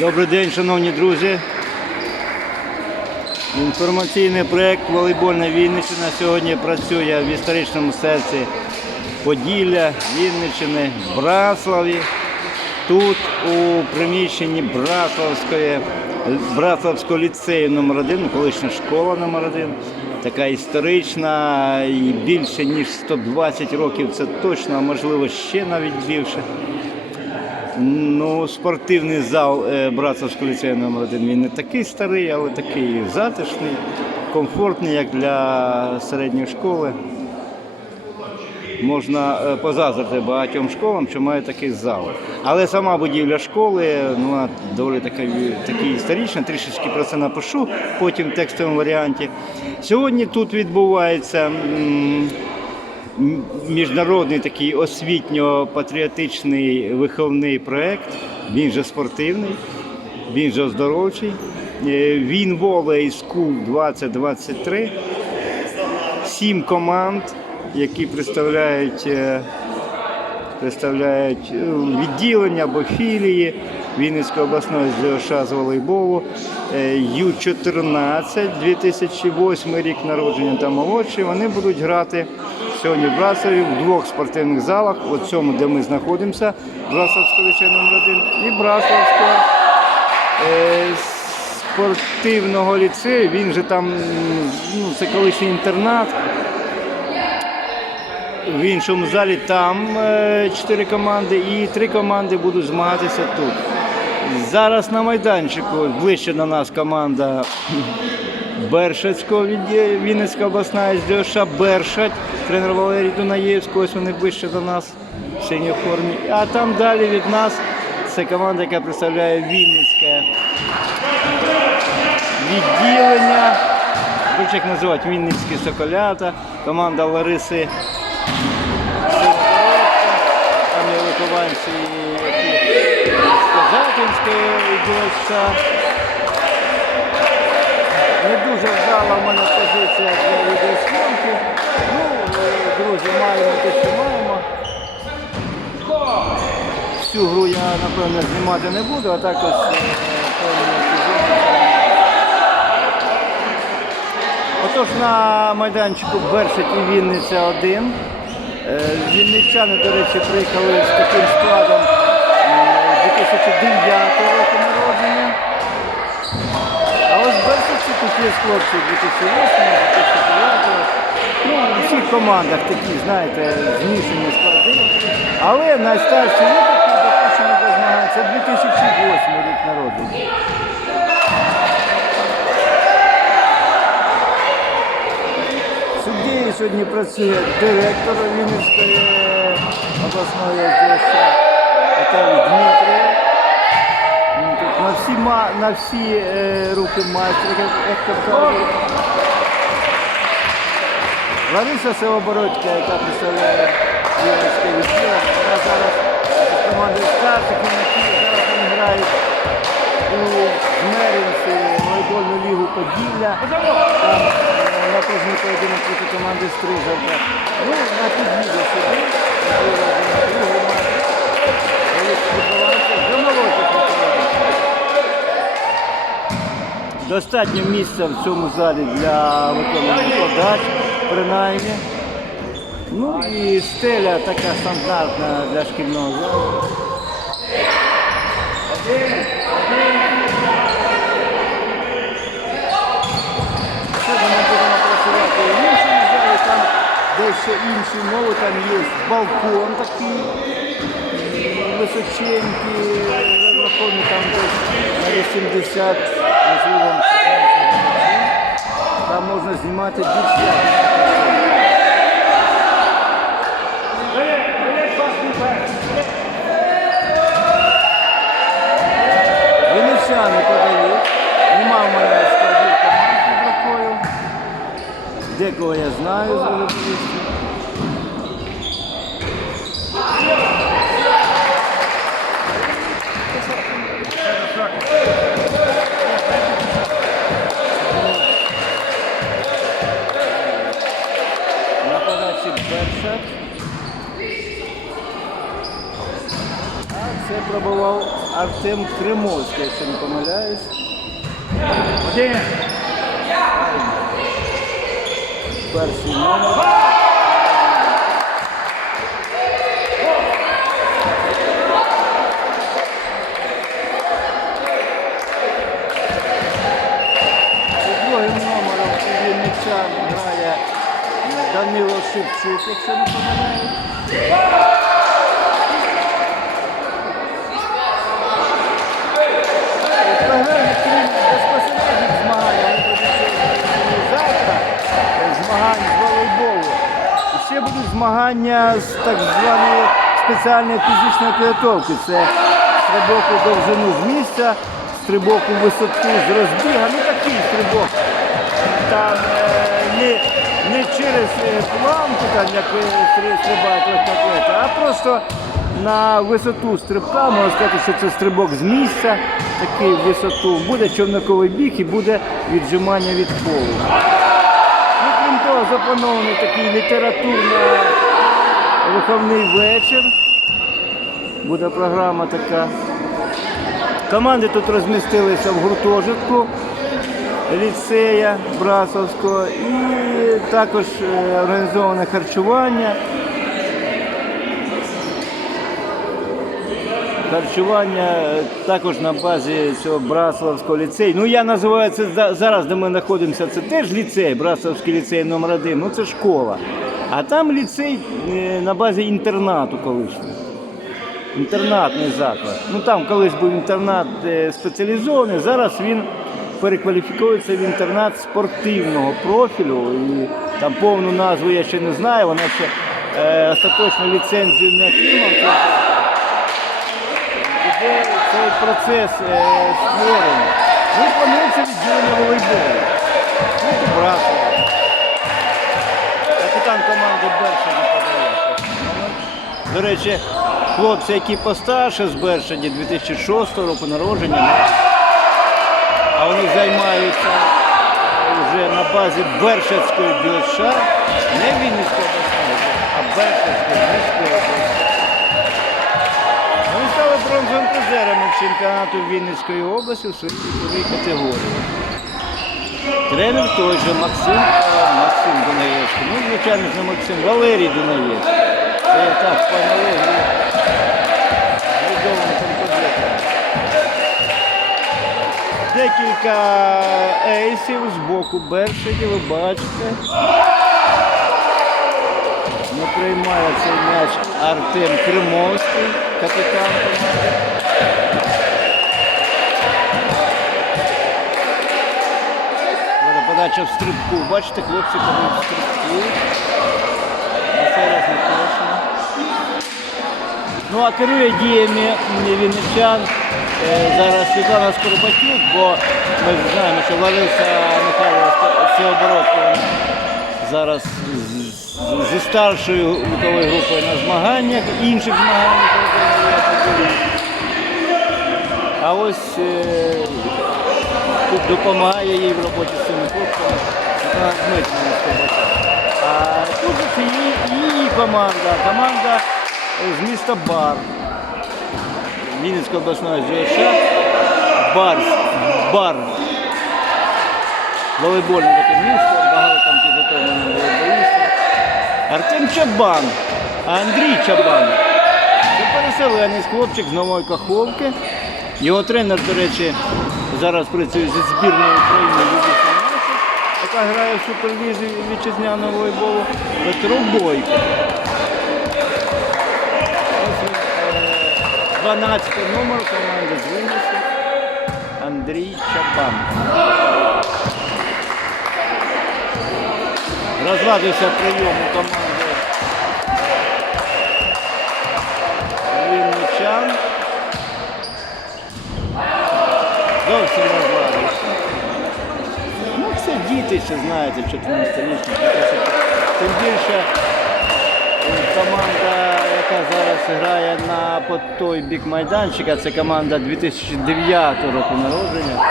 Добрий день, шановні друзі. Інформаційний проєкт Волейбольна Вінниччина сьогодні працює в історичному серці Поділля, Вінниччини, Браславі. Тут у приміщенні Браславської, Браславського ліцею номер 1 колишня школа номер 1 така історична і більше ніж 120 років, це точно, а можливо ще навіть більше. Ну, спортивний зал е, Братцевського ліцею номер 1 він не такий старий, але такий затишний, комфортний, як для середньої школи. Можна е, позаздрити багатьом школам, що має такий зал. Але сама будівля школи, ну, доволі така історична, трішечки про це напишу потім в текстовому варіанті. Сьогодні тут відбувається. Міжнародний такий освітньо-патріотичний виховний проєкт, він же спортивний, він же оздоровчий. Е, Він Волей School 2023. Сім команд, які представляють, е, представляють е, відділення або філії Вінницької обласної ЗОШ з волейболу. Е, Ю-14, 2008 рік народження та молодші. Вони будуть грати сьогодні в Браславі в двох спортивних залах, от цьому, де ми знаходимося, Браславського ліцею номер 1 і Браславського е, спортивного ліцею. Він же там, ну, це колишній інтернат. В іншому залі там е, чотири команди і три команди будуть змагатися тут. Зараз на майданчику ближче до нас команда Бершацького Вінницька обласна СДОШ Бершать, тренер Валерій Дунаєвський, ось вони ближче до нас в синій формі. А там далі від нас це команда, яка представляє Вінницьке відділення. Хоч як називати Вінницькі Соколята, команда Лариси там є вихованці які з Козакинської ДСШ. Не дуже в мене позиція для відеозйомки. Ну, е, друзі, маємо те, що маємо. Всю гру я, напевно, знімати не буду, а так ось е. Отож на майданчику Бершить і Вінниця 1. Е, Вінничани, до речі, приїхали з таким складом м, 2009 року народження. А ось Бершиці тут є хлопці 2008, 2009. Ну, у всіх командах такі, знаєте, змішані склади. Але найстарші випадки допущені до змагань це 2008 рік народження. Суддєю сьогодні працює директор Вінницької обласної ОДС Віталій Дмитрів. Він На всі, на е, руки майстер, як, то. Лариса Севобородька, яка представляє Вінницьке відділення, вона зараз з командою старших юнаків, зараз вони грають у Жмеринці волейбольну лігу Поділля. Там е, напружений поєдинок проти команди Стрижавка. Ну, на під'їзді сюди. на другий Достатньо місця в цьому залі для виконання подач, принаймні. Ну і стеля така стандартна для шкільного залу. Залі, там дещо інші мови, там є балкон такий височенький, розрахований там десь на 80, можливо, 15 глядачів. Там можна знімати більше. Вінничани подають. Нема в мене складів команд під рукою. Декого я знаю з волейболістів. На подачі Бершак. А Це пробував Артем Кримовський, якщо не помиляюсь. Перший номер. Під Другим номером Вінничан грає Данило Шевчук, якщо не помиляюсь. Програми, крім безпосередніх змагань, вони продовжують завтра е, змагань з волейболу. І ще будуть змагання з так званої спеціальної фізичної підготовки. Це стрибок у довжину з місця, стрибок у висоту з розбіга, ну такий стрибок. Там е, не, не через е, планку, там, як стри- стрибають а просто на висоту стрибка, можна сказати, що це стрибок з місця, такий висоту. Буде човниковий біг і буде віджимання від полу. Того, запланований такий літературно-виховний вечір. Буде програма така. Команди тут розмістилися в гуртожитку ліцея Брасовського і також е, організоване харчування. Харчування також на базі цього Браславського ліцею. Ну я називаю це зараз, де ми знаходимося, це теж ліцей, Браславський ліцей номер 1 ну це школа. А там ліцей е, на базі інтернату колишнього. Інтернатний заклад. Ну там колись був інтернат е, спеціалізований, зараз він перекваліфікується в інтернат спортивного профілю. І там повну назву я ще не знаю, вона ще е, остаточну ліцензію не отримав. цей заклад. Іде цей процес е, створення. І планується відділення волейболу. Ну, то Браслава. Капітан команди Бершаді подає. До речі, хлопці, які постарше з Бершаді 2006 року народження, а вони займаються вже на базі Бершацької ДЮСШ, не Вінницької обласної, а Бершацької чемпіонату Вінницької області у своїй віковій категорії. Тренер той же Максим, е, Максим Дунаєвський. Ну, звичайно не Максим, Валерій Дунаєвський. Це так. Відомим. Декілька ейсів з боку Бершині, ви бачите. Не приймає цей м'яч Артем Кримовський, капітан команди. Подача в стрибку. Бачите, хлопці подають в стрибку. Ну а керує діями вінничан е, зараз Світлана Скоробатюк, бо ми знаємо, що Лариса Михайлова Всеоборотко вона зараз зі старшою віковою групою на змаганнях, інших змаганнях. А ось е, тут допомагає їй в роботі з цими хлопцями А тут же її, команда, команда з міста Бар. Вінницької обласної ЗЮШ. Бар. Бар. Волейбольне таке місто, багато там підготовлено волейболістів. Артем Чабан, Андрій Чабан. Це переселенець, хлопчик з Нової Каховки. Його тренер, до речі, зараз працює зі збірною України Семенчик, яка грає в суперлізі вітчизняного волейболу. Петро Бойко. Ось він, е, 12 номер команди з Вінниці Андрій Чабан. Розладився прийом у команди Вінничан. Зовсім розладився. Ну, це діти ще знаєте, 14-річні. Тим більше е, команда, яка зараз грає на по той бік майданчика, це команда 2009 року народження.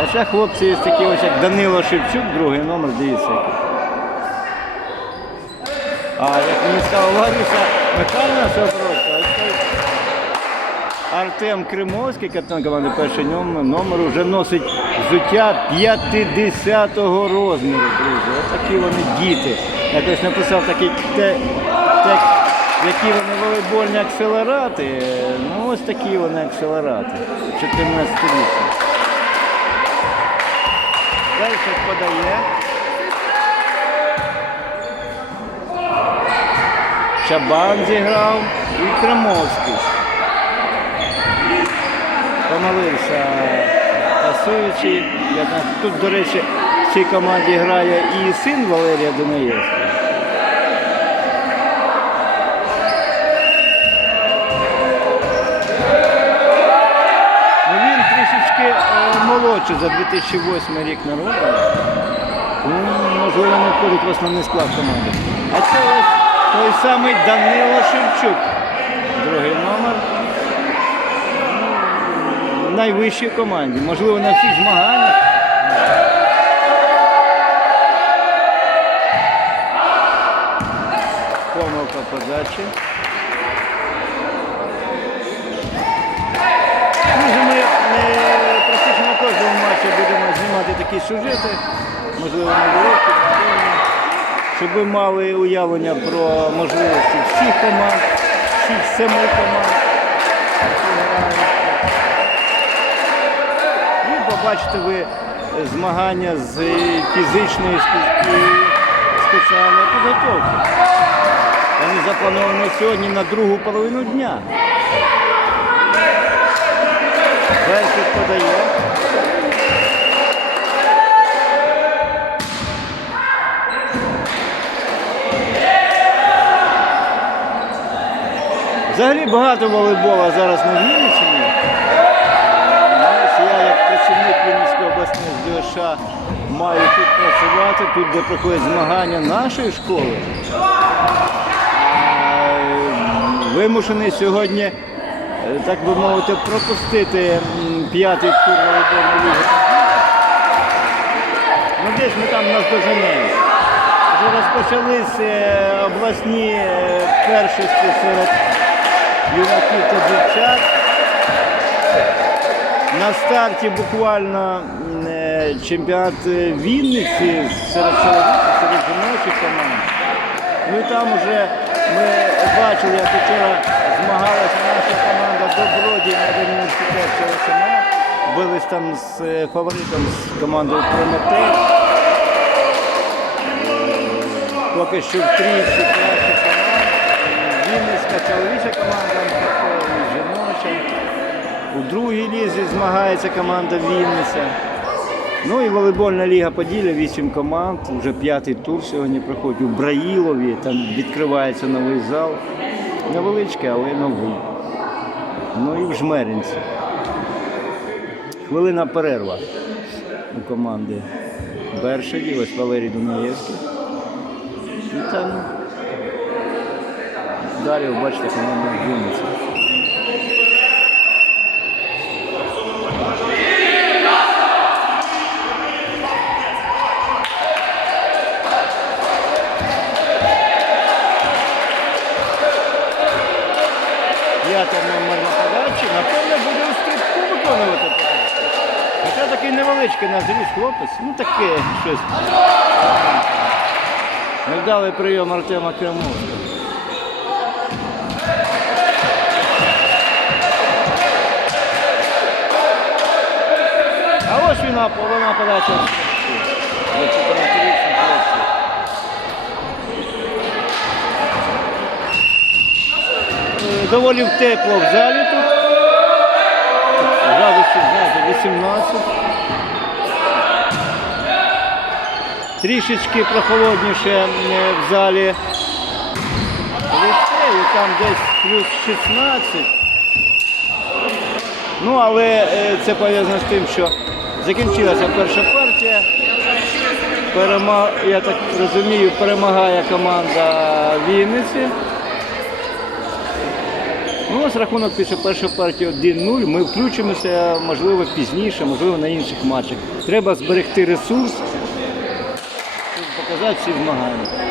А ще хлопці є такі ось як Данило Шевчук, другий номер, дивіться. А як мені сказала Лариса Михайловна Сабородько, Артем Кримовський, капітан команди перший номер, номер вже носить взуття 50-го розміру, друзі. Ось такі вони діти. Якось написав такий те- текст, які вони волейбольні акселерати. Ну ось такі вони акселерати. 14 річні. Далі подає. Чабан зіграв і Крамовський. Помолився пасуючий. Тут, до речі, в цій команді грає і син Валерія Дунаєвського. Ну, він трішечки е, молодший за 2008 рік народження. Ну, можливо, не входить в основний склад команди. А це ось той самий Данило Шевчук. Другий номер. Ну, Найвищий в команді. Можливо, на всіх змаганнях. Помилка подачі. Друзі, ми практично на кожному матчі будемо знімати такі сюжети, можливо, невеликі, можливо, щоб ви мали уявлення про можливості всіх команд, всіх семи команд. І побачите ви змагання з фізичної спеціальної підготовки. Вони заплановані сьогодні на другу половину дня. Перший подає. Взагалі багато волейбола зараз на Вінниччині. Я як працівник Вінницької обласної ЗДШ маю тут працювати, тут де проходять змагання нашої школи. Вимушений сьогодні, е, так би мовити, пропустити п'ятий тур волейбольної ліги. Ну десь ми там наздоженемо. Вже розпочались е, обласні е, першості серед юнаків та дівчат. На старті буквально е, чемпіонат Вінниці серед чоловіків, серед жіночих команд. Ну і там вже ми бачили, як вчора змагалася наша команда Добродій на університет ЧСМ. Бились там з е, фаворитом з командою Прометей. Поки що в трійці кращих команд. Вінницька чоловіча команда, і жіноча. У другій лізі змагається команда Вінниця. Ну і волейбольна ліга Поділля, вісім команд. Вже п'ятий тур сьогодні проходить у Браїлові. Там відкривається новий зал. Невеличкий, але новий. Ну і в Жмеринці. Хвилина перерва у команди Бершаді, ось Валерій Дунаєвський. І там далі ви бачите номер на подачі, напевно, буде у стрибку виконувати. Хоча такий невеличкий на зріст хлопець, ну таке щось. Невдалий прийом Артема Кремовського. 14-річних хлопців. Е, доволі тепло в залі тут. Градусів, знаєте, 18. Трішечки прохолодніше е, в залі ліцею, там десь плюс 16. Ну, але е, це пов'язано з тим, що закінчилася перша партія. Перема... Я так розумію, перемагає команда Вінниці. Ну, ось рахунок після першої партії 1-0. Ми включимося, можливо, пізніше, можливо, на інших матчах. Треба зберегти ресурс, щоб показати всі змагання.